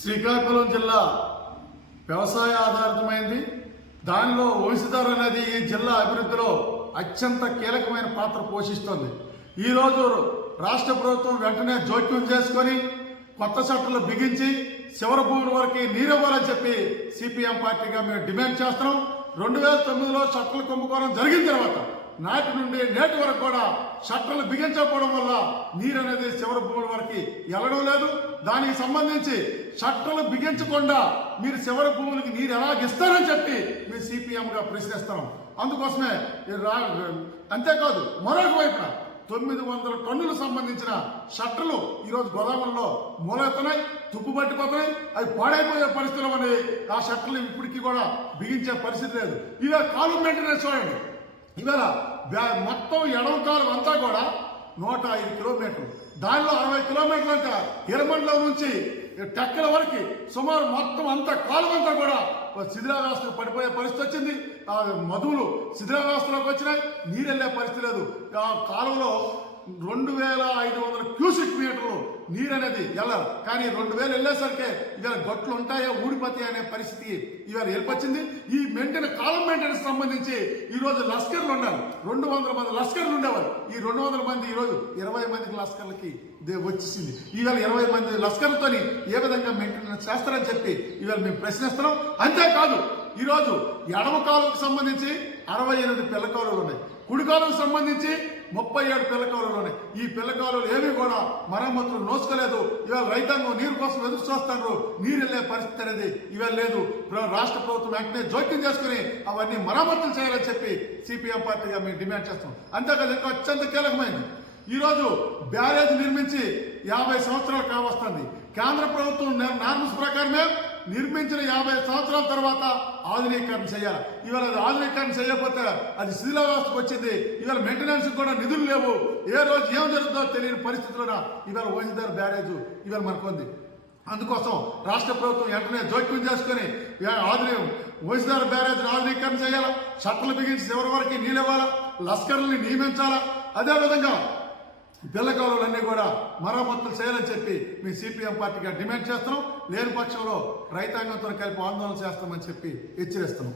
శ్రీకాకుళం జిల్లా వ్యవసాయ ఆధారితమైంది. దానిలో వంశధార నది ఈ జిల్లా అభివృద్ధిలో అత్యంత కీలకమైన పాత్ర పోషిస్తోంది. ఈరోజు రాష్ట్ర ప్రభుత్వం వెంటనే జోక్యం చేసుకొని కొత్త చట్టాలు బిగించి చివరి భూముల వరకు నీరివ్వాలని చెప్పి సిపిఎం పార్టీగా మేము డిమాండ్ చేస్తున్నాం. 2009లో షట్టర్ల కుంభకోణం జరిగిన తర్వాత నాటి నుండి నేటి వరకు కూడా షట్టర్లు బిగించకపోవడం వల్ల నీరు అనేది చివరి భూముల వరకు వెళ్ళడం లేదు. దానికి సంబంధించి షట్టర్లు బిగించకుండా మీరు చివరి భూములకి నీరు ఎలాగిస్తారని చెప్పి మేము సిపిఎంగా ప్రశ్నిస్తున్నాం. అందుకోసమే అంతేకాదు మరొక వైపున 900 టన్నులకు సంబంధించిన షట్టర్లు ఈరోజు గోదావరిలో మూలెత్తున్నాయి, తుప్పుబట్టిపోతున్నాయి, అవి పాడైపోయే పరిస్థితులు అని ఆ షట్టర్లు ఇప్పటికీ కూడా బిగించే పరిస్థితి లేదు. ఇవే కాలువ మెయింటెనెన్స్ చూడండి. ఇవాళ మొత్తం ఎడమ కాలం అంతా కూడా 105 కిలోమీటర్లు, దానిలో 60 కిలోమీటర్లు అంటే ఎరమండలో నుంచి టెక్కల వరకు సుమారు మొత్తం అంతా కాలం అంతా కూడా శిథిలావస్థకు పడిపోయే పరిస్థితి వచ్చింది. మధువులు శిథిలావస్థలోకి వచ్చినాయి, నీరు వెళ్ళే పరిస్థితి లేదు. ఆ కాలంలో 2500 క్యూసిక్ మీటర్లు నీరు అనేది వెళ్ళాలి, కానీ 2000 వెళ్ళేసరికి ఇవాళ గొట్లు ఉంటాయో ఊడిపోతాయి అనే పరిస్థితి ఇవాళ ఏర్పచ్చింది. ఈ కాలం మెయింటెనెన్స్ సంబంధించి ఈరోజు లస్కర్లు ఉండాలి. 200 మంది లస్కర్లు ఉండేవారు. ఈ 200 మంది ఈరోజు 20 మందికి లస్కర్లకి వచ్చేసింది. ఇవాళ 20 మంది లస్కర్లతో ఏ విధంగా మెయింటెనెన్స్ చేస్తారని చెప్పి ఇవాళ మేము ప్రశ్నిస్తున్నాం. అంతేకాదు ఈరోజు ఎడమ కాలువకు సంబంధించి 68 పిల్ల కాలువలు ఉన్నాయి, కుడి కాలువకు సంబంధించి 37 పిల్ల కాలువలు ఉన్నాయి. ఈ పిల్ల కాలువలు ఏమీ కూడా మరమ్మతులు నోసుకోలేదు. ఇవాళ రైతాంగం నీరు కోసం ఎదురు చూస్తారు, నీరు వెళ్ళే పరిస్థితి అనేది ఇవాళ లేదు. రాష్ట్ర ప్రభుత్వం వెంటనే జోక్యం చేసుకుని అవన్నీ మరమ్మతులు చేయాలని చెప్పి సిపిఎం పార్టీగా మేము డిమాండ్ చేస్తాం. అంతేకాదు ఇంకా అత్యంత కీలకమైంది, ఈరోజు బ్యారేజ్ నిర్మించి 50 సంవత్సరాలు కావస్తుంది. కేంద్ర ప్రభుత్వం నార్మల్స్ ప్రకారమే నిర్మించిన 50 సంవత్సరాల తర్వాత ఆధునీకరణ చేయాలి. ఇవాళ అది ఆధునీకరణ చేయకపోతే అది శిథిలావస్థకు వచ్చింది. ఇవాళ మెయింటెనెన్స్ కూడా నిధులు లేవు. ఏ రోజు ఏం జరుగుతుందో తెలియని పరిస్థితుల్లో ఇవాళ వంశధార బ్యారేజ్ ఇవాళ మనకుంది. అందుకోసం రాష్ట్ర ప్రభుత్వం వెంటనే జోక్యం చేసుకుని వంశధార బ్యారేజ్ ఆధునీకరణ చేయాలా, షట్టర్లు బిగించి చివరి వరకు నీళ్ళు ఇవ్వాలా, లస్కర్లని నియమించాలా, అదేవిధంగా పిల్ల కాలువలన్నీ కూడా మరమ్మతులు చేయాలని చెప్పి మీ సిపిఎం పార్టీగా డిమాండ్ చేస్తున్నాం. లేని పక్షంలో రైతాంగంతో కలిపి ఆందోళన చేస్తామని చెప్పి హెచ్చరిస్తున్నాం.